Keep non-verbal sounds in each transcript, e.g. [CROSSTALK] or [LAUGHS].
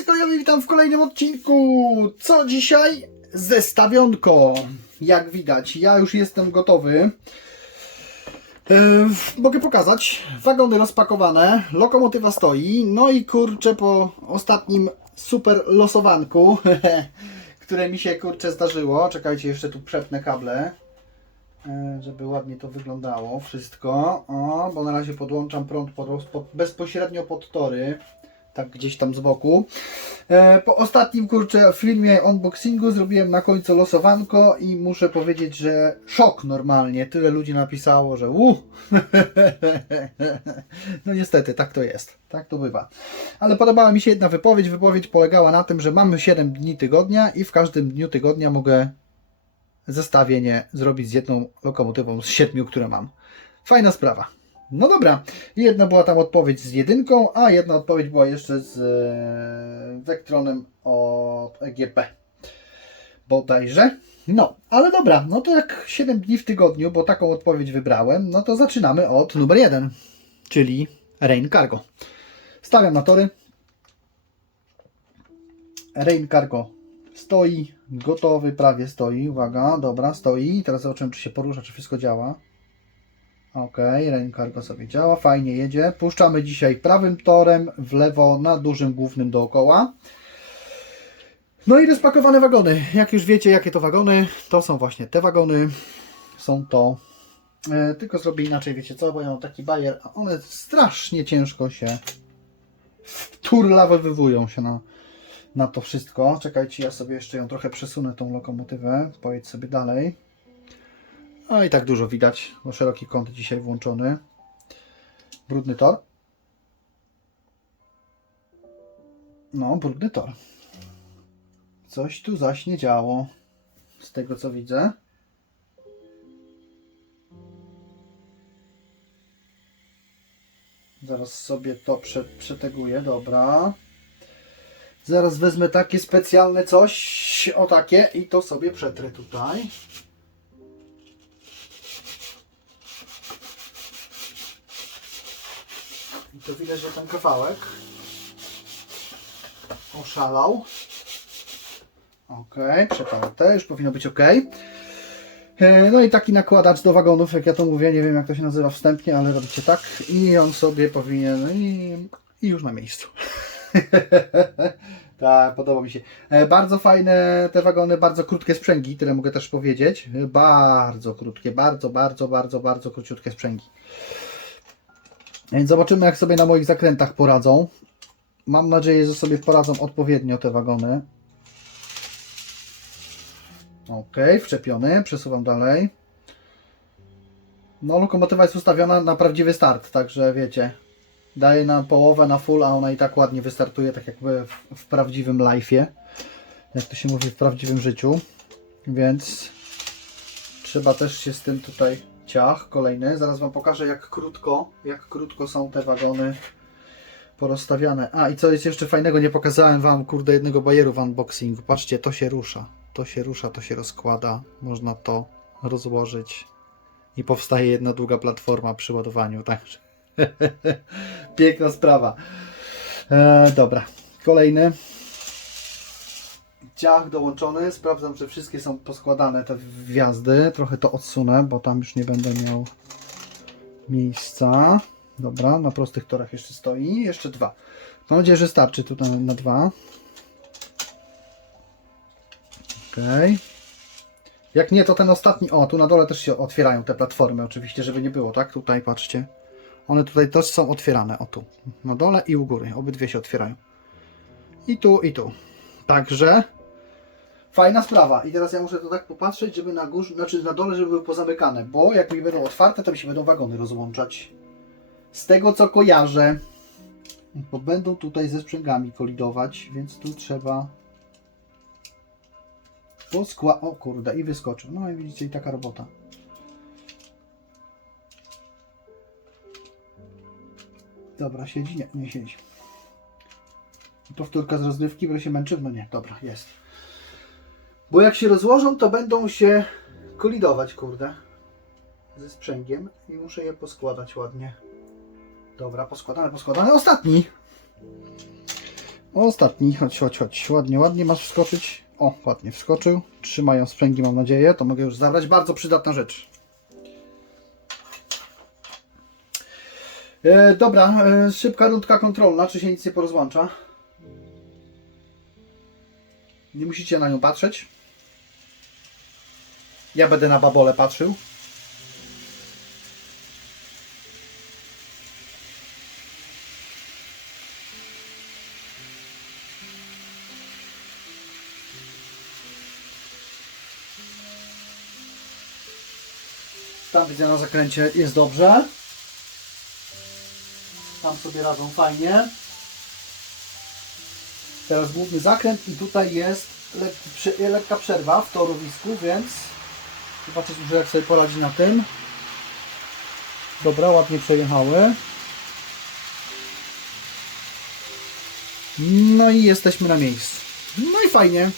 Kolejowi, witam w kolejnym odcinku. Co dzisiaj? Zestawionko. Jak widać, ja już jestem gotowy. Yy, mogę pokazać. Wagony rozpakowane, lokomotywa stoi. No i kurczę, po ostatnim super losowanku, [LAUGHS] które mi się kurczę zdarzyło. Czekajcie, jeszcze tu przepnę kable, yy, żeby ładnie to wyglądało wszystko. O, bo na razie podłączam prąd pod, bezpośrednio pod tory tak gdzieś tam z boku. E, po ostatnim kurczę filmie unboxingu zrobiłem na końcu losowanko i muszę powiedzieć, że szok normalnie. Tyle ludzi napisało, że uh. [LAUGHS] No niestety, tak to jest. Tak to bywa. Ale podobała mi się jedna wypowiedź. Wypowiedź polegała na tym, że mamy 7 dni tygodnia i w każdym dniu tygodnia mogę zestawienie zrobić z jedną lokomotywą z siedmiu, które mam. Fajna sprawa. No dobra, jedna była tam odpowiedź z jedynką, a jedna odpowiedź była jeszcze z e, od EGP. Bodajże. No, ale dobra, no to jak 7 dni w tygodniu, bo taką odpowiedź wybrałem, no to zaczynamy od numer 1, czyli Rain Cargo. Stawiam na tory. Rain Cargo stoi, gotowy, prawie stoi. Uwaga, dobra, stoi. Teraz zobaczymy, czy się porusza, czy wszystko działa. Ok, Cargo sobie działa, fajnie jedzie. Puszczamy dzisiaj prawym torem w lewo na dużym głównym dookoła. No i rozpakowane wagony. Jak już wiecie, jakie to wagony, to są właśnie te wagony. Są to. E, tylko zrobię inaczej, wiecie co, bo ja mam taki bajer, a one strasznie ciężko się turlawywują się na, na to wszystko. Czekajcie, ja sobie jeszcze ją trochę przesunę, tą lokomotywę. Pojedź sobie dalej. No i tak dużo widać, bo szeroki kąt dzisiaj włączony. Brudny tor. No, brudny tor. Coś tu zaś nie działo. Z tego co widzę. Zaraz sobie to prze, przeteguję, dobra. Zaraz wezmę takie specjalne coś, o takie, i to sobie przetrę tutaj. To widać, że ten kawałek oszalał. Ok, przetarte, już powinno być ok. E, No i taki nakładacz do wagonów, jak ja to mówię, nie wiem jak to się nazywa wstępnie, ale robicie tak i on sobie powinien i, i już na miejscu. [LAUGHS] tak, podoba mi się. E, Bardzo fajne te wagony, bardzo krótkie sprzęgi, tyle mogę też powiedzieć. E, Bardzo krótkie, bardzo, bardzo, bardzo, bardzo króciutkie sprzęgi. Więc zobaczymy, jak sobie na moich zakrętach poradzą. Mam nadzieję, że sobie poradzą odpowiednio te wagony. Ok, wszczepiony. Przesuwam dalej. No, lokomotywa jest ustawiona na prawdziwy start, także wiecie. Daje na połowę, na full, a ona i tak ładnie wystartuje, tak jakby w, w prawdziwym life'ie. Jak to się mówi, w prawdziwym życiu. Więc trzeba też się z tym tutaj ciach. Kolejny. Zaraz Wam pokażę, jak krótko, jak krótko są te wagony porozstawiane. A i co jest jeszcze fajnego, nie pokazałem Wam, kurde, jednego bajeru w unboxingu. Patrzcie, to się rusza. To się rusza, to się rozkłada. Można to rozłożyć. I powstaje jedna długa platforma przy ładowaniu. Także [LAUGHS] piękna sprawa. E, dobra, kolejny. Ciach dołączony. Sprawdzam, że wszystkie są poskładane te wjazdy. Trochę to odsunę, bo tam już nie będę miał miejsca. Dobra, na prostych torach jeszcze stoi. Jeszcze dwa. Mam nadzieję, że starczy tutaj na dwa. Okej. Jak nie, to ten ostatni. O, tu na dole też się otwierają te platformy, oczywiście, żeby nie było, tak? Tutaj patrzcie. One tutaj też są otwierane. O tu. Na dole i u góry. Obydwie się otwierają. I tu, i tu. Także fajna sprawa. I teraz ja muszę to tak popatrzeć, żeby na górze, znaczy na dole, żeby były pozamykane, bo jak mi będą otwarte, to mi się będą wagony rozłączać. Z tego co kojarzę, bo będą tutaj ze sprzęgami kolidować, więc tu trzeba poskła... O kurde, i wyskoczył. No i widzicie, i taka robota. Dobra, siedzi? Nie, nie siedzi. Powtórka z rozgrywki, bo się męczy? No nie, dobra, jest. Bo jak się rozłożą, to będą się kolidować, kurde. Ze sprzęgiem i muszę je poskładać ładnie. Dobra, poskładane, poskładane. Ostatni! Ostatni, chodź, chodź, chodź. Ładnie, ładnie masz wskoczyć. O, ładnie wskoczył. Trzymają sprzęgi, mam nadzieję. To mogę już zabrać. Bardzo przydatna rzecz. E, dobra, e, szybka rundka kontrolna. Czy się nic nie porozłącza? Nie musicie na nią patrzeć. Ja będę na babole patrzył. Tam widzę na zakręcie jest dobrze. Tam sobie radzą fajnie. Teraz główny zakręt i tutaj jest lekka przerwa w torowisku, więc zobaczyć może jak sobie poradzi na tym. Dobra, ładnie przejechały. No i jesteśmy na miejscu. No i fajnie.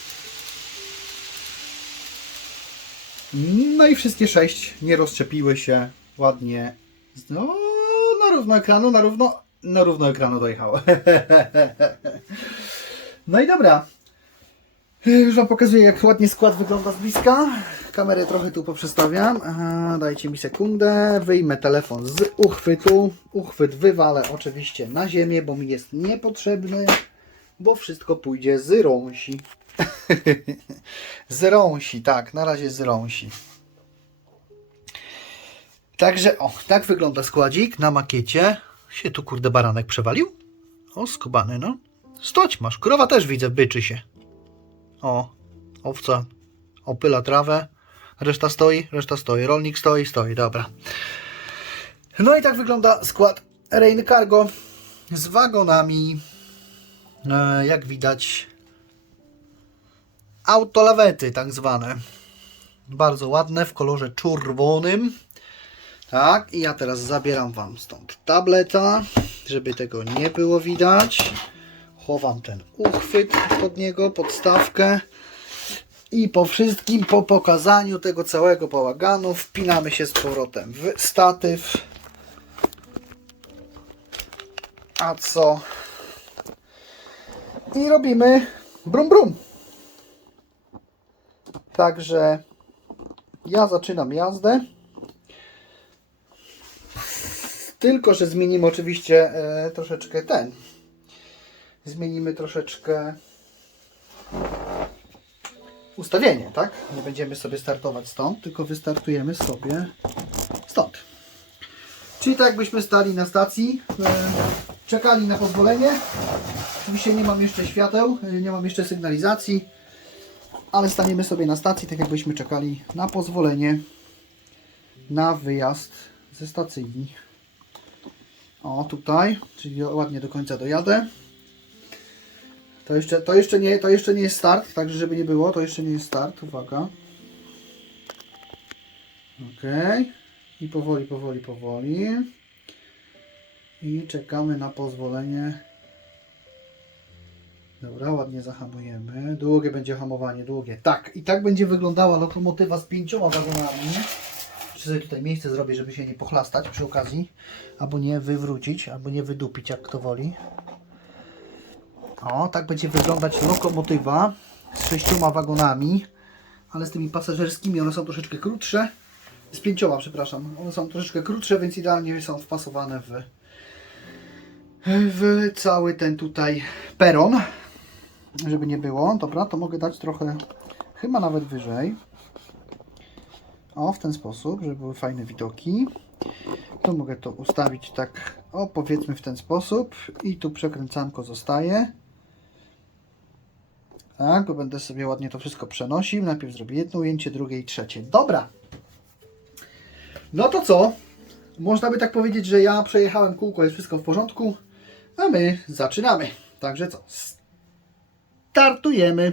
No i wszystkie sześć nie rozczepiły się ładnie. No, na równo ekranu, na równo, na równo ekranu dojechało. [LAUGHS] No i dobra. Już Wam pokazuję, jak ładnie skład wygląda z bliska. Kamerę trochę tu poprzestawiam. Dajcie mi sekundę. Wyjmę telefon z uchwytu. Uchwyt wywalę oczywiście na ziemię, bo mi jest niepotrzebny, bo wszystko pójdzie z rąsi. [LAUGHS] z rąsi, tak, na razie z rąsi. Także, o, tak wygląda składzik na makiecie. Się tu kurde baranek przewalił? O, skubany, no. Stoć masz, krowa też widzę, byczy się. O, owca opyla trawę. Reszta stoi, reszta stoi. Rolnik stoi, stoi, dobra. No i tak wygląda skład Rain Cargo z wagonami. E, jak widać, autolawety tak zwane. Bardzo ładne w kolorze czerwonym. Tak, i ja teraz zabieram Wam stąd tableta, żeby tego nie było widać. Chowam ten uchwyt pod niego, podstawkę. I po wszystkim, po pokazaniu tego całego bałaganu, wpinamy się z powrotem w statyw. A co? I robimy brum brum. Także ja zaczynam jazdę. Tylko, że zmienimy oczywiście e, troszeczkę ten. Zmienimy troszeczkę ustawienie, tak? Nie będziemy sobie startować stąd, tylko wystartujemy sobie stąd. Czyli tak jakbyśmy stali na stacji, e, czekali na pozwolenie. Oczywiście nie mam jeszcze świateł, e, nie mam jeszcze sygnalizacji, ale staniemy sobie na stacji, tak jakbyśmy czekali na pozwolenie na wyjazd ze stacyjni. O, tutaj, czyli ładnie do końca dojadę. To jeszcze, to jeszcze, nie, to jeszcze nie jest start, także żeby nie było, to jeszcze nie jest start, uwaga. Ok. I powoli, powoli, powoli. I czekamy na pozwolenie. Dobra, ładnie zahamujemy. Długie będzie hamowanie, długie. Tak, i tak będzie wyglądała lokomotywa z pięcioma wagonami. Czy sobie tutaj miejsce zrobię, żeby się nie pochlastać przy okazji, albo nie wywrócić, albo nie wydupić, jak kto woli. O, tak będzie wyglądać lokomotywa z sześcioma wagonami, ale z tymi pasażerskimi one są troszeczkę krótsze. Z pięcioma, przepraszam. One są troszeczkę krótsze, więc idealnie są wpasowane w, w cały ten tutaj peron. Żeby nie było. Dobra, to mogę dać trochę, chyba nawet wyżej. O, w ten sposób, żeby były fajne widoki. Tu mogę to ustawić tak, o powiedzmy w ten sposób. I tu przekręcanko zostaje. Tak, bo będę sobie ładnie to wszystko przenosił. Najpierw zrobię jedno ujęcie, drugie i trzecie. Dobra. No to co? Można by tak powiedzieć, że ja przejechałem kółko, jest wszystko w porządku. A my zaczynamy. Także co? Startujemy.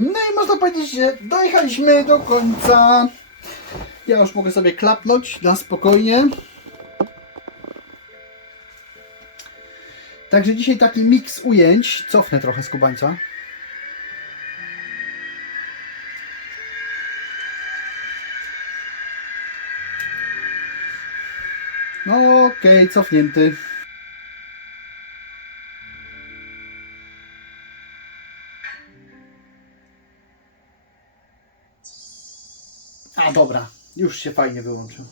No i można powiedzieć, że dojechaliśmy do końca. Ja już mogę sobie klapnąć na spokojnie. Także dzisiaj taki miks ujęć. Cofnę trochę z kubańca. No okej, cofnięty. Dobra, już się fajnie wyłączył.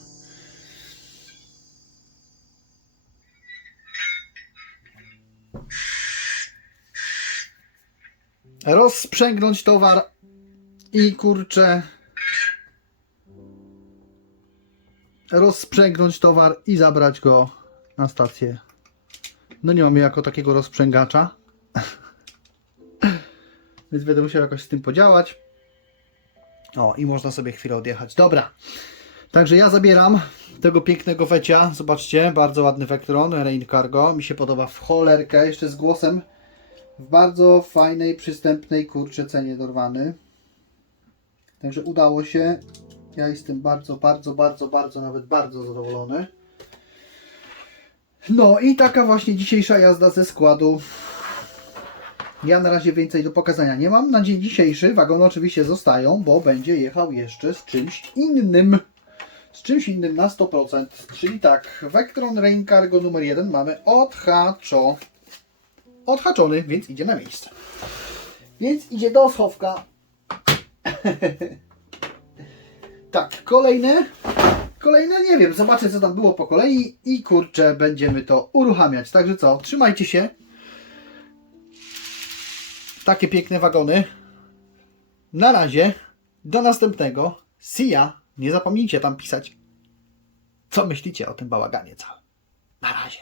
Rozsprzęgnąć towar i kurczę. Rozsprzęgnąć towar i zabrać go na stację. No nie mamy jako takiego rozprzęgacza. [LAUGHS] Więc będę musiał jakoś z tym podziałać. O, i można sobie chwilę odjechać. Dobra. Także ja zabieram tego pięknego wecia. Zobaczcie, bardzo ładny Vectron Rain Cargo. Mi się podoba w cholerkę. Jeszcze z głosem w bardzo fajnej, przystępnej kurcze cenie dorwany. Także udało się. Ja jestem bardzo, bardzo, bardzo, bardzo, nawet bardzo zadowolony. No i taka właśnie dzisiejsza jazda ze składu. Ja na razie więcej do pokazania nie mam. Na dzień dzisiejszy wagony oczywiście zostają, bo będzie jechał jeszcze z czymś innym. Z czymś innym na 100%. Czyli tak, Vectron Rain Cargo numer 1 mamy odhaczo. odhaczony, więc idzie na miejsce. Więc idzie do schowka. [LAUGHS] tak, kolejne. Kolejne nie wiem, zobaczę co tam było po kolei i kurczę, będziemy to uruchamiać. Także co, trzymajcie się. Takie piękne wagony. Na razie, do następnego. See ya. Nie zapomnijcie tam pisać, co myślicie o tym bałaganie całym. Na razie.